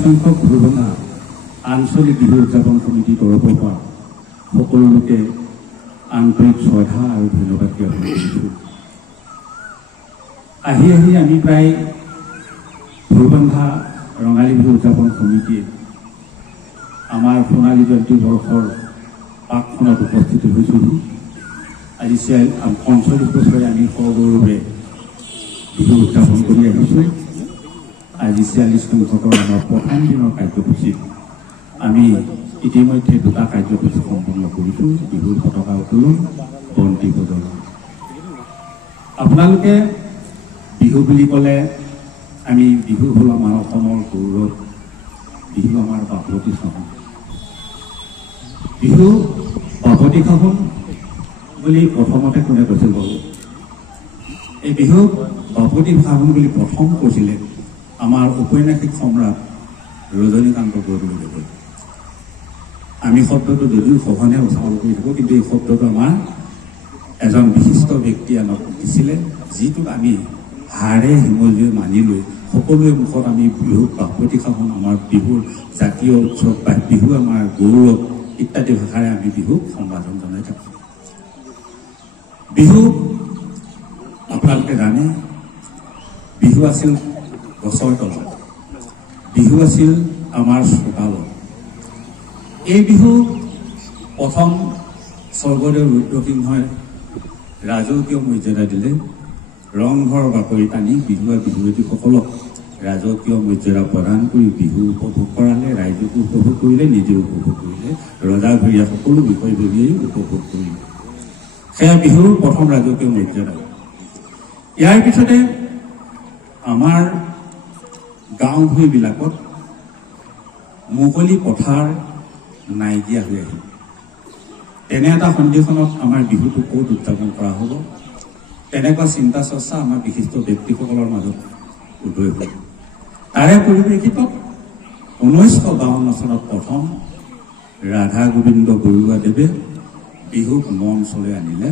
সংখ্যক ঘূৰ্ণা আঞ্চলিক বিহু উদযাপন সমিতিৰ তৰফৰ পৰা সকলো লোকে আন্তৰিক শ্ৰদ্ধা আৰু ধন্যবাদ জ্ঞাপন কৰিছোঁ। আহি আমি প্ৰায় ভুৰবন্ধা ৰঙালী বিহু উদযাপন সমিতিয়ে আমাৰ সোণালী জয়ন্তী বৰ্ষৰ পাকখনত উপস্থিত হৈছোঁ। আজি ৪৫ বছৰে আমি সগৌৰৱে বিহু উদযাপন কৰি আহিছোঁ। আজি ৪০ সংখ্যকৰ আমাৰ প্ৰথম দিনৰ কাৰ্যসূচীত আমি ইতিমধ্যে দুটা কাৰ্যসূচী সম্পন্ন কৰিছোঁ। বিহুৰ পতাকা উত্তোলন, বন্তি প্ৰজ্বলন। আপোনালোকে বিহু বুলি ক'লে আমি বিহু হ'ল আমাৰ অসমৰ গৌৰৱ, বিহু আমাৰ বাপতি সাহোন। বিহু বাপতি সাহোন বুলি প্ৰথমতে কোনে কৈছিল বাৰু? এই বিহু বাপতি সাহোন বুলি প্ৰথম কৈছিলে আমাৰ ঔপন্যাসিক সম্ৰাট ৰজনীকান্ত বৰদলৈদেৱে। আমি শব্দটো যদিও সঘনে উচ্চাৰণ কৰি থাকোঁ, কিন্তু এই শব্দটো আমাৰ এজন বিশিষ্ট ব্যক্তিয়ে আমাক দিছিলে, যিটোক আমি হাড়ে হিমজুৱে মানি লৈ সকলোৱে মুখত আমি বিহু বাপতি সাহোন, আমাৰ বিহুৰ জাতীয় উৎসৱ বা বিহু আমাৰ গৌৰৱ ইত্যাদি ভাষাৰে আমি বিহুক সম্বোধন জনাই থাকোঁ। বিহু আপোনালোকে জানে, বিহু আছিল গছৰ তলত, বিহু আছিল আমাৰ চোতালত। এই বিহু প্ৰথম স্বৰ্গদেউ ৰুদ্ৰসিংহই ৰাজকীয় মৰ্যাদা দিলে। ৰংঘৰ বাকৰি টানি বিহুৱা বিহুৱতীসকলক ৰাজকীয় মৰ্যাদা প্ৰদান কৰি বিহু উপভোগ কৰালে, ৰাইজকো উপভোগ কৰিলে, নিজেও উপভোগ কৰিলে, ৰজা ঘৰীয়া সকলো বিষয়ববীয়াই উপভোগ কৰিলে। সেয়া বিহুৰ প্ৰথম ৰাজকীয় মৰ্যাদা। ইয়াৰ পিছতে আমাৰ গাঁও ভূঁইবিলাকত মুকলি পথাৰ নাইকিয়া হৈ আহিল। তেনে এটা সন্ধিখনত আমাৰ বিহুটো ক'ত উদযাপন কৰা হ'ব, তেনেকুৱা চিন্তা চৰ্চা আমাৰ বিশিষ্ট ব্যক্তিসকলৰ মাজত উদয় হ'ল। তাৰে পৰিপ্ৰেক্ষিতত 1952 চনত প্ৰথম ৰাধা গোবিন্দ বৰুৱাদেৱে বিহুক মঞ্চলৈ আনিলে।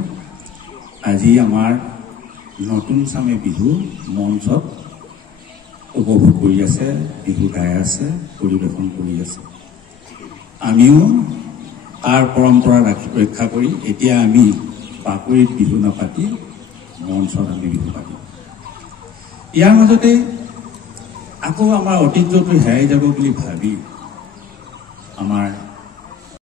আজি আমাৰ নতুন চামে বিহু মঞ্চত উপভোগ কৰি আছে, বিহু গাই আছে, পৰিৱেশন কৰি আছে। আমিও তাৰ পৰম্পৰা ৰক্ষা কৰি এতিয়া আমি বাকৰিত বিহু নাপাতি মঞ্চত আমি বিহু পাতিম। ইয়াৰ মাজতে আকৌ আমাৰ ঐতিহ্যটো হেৰাই যাব বুলি ভাবি আমাৰ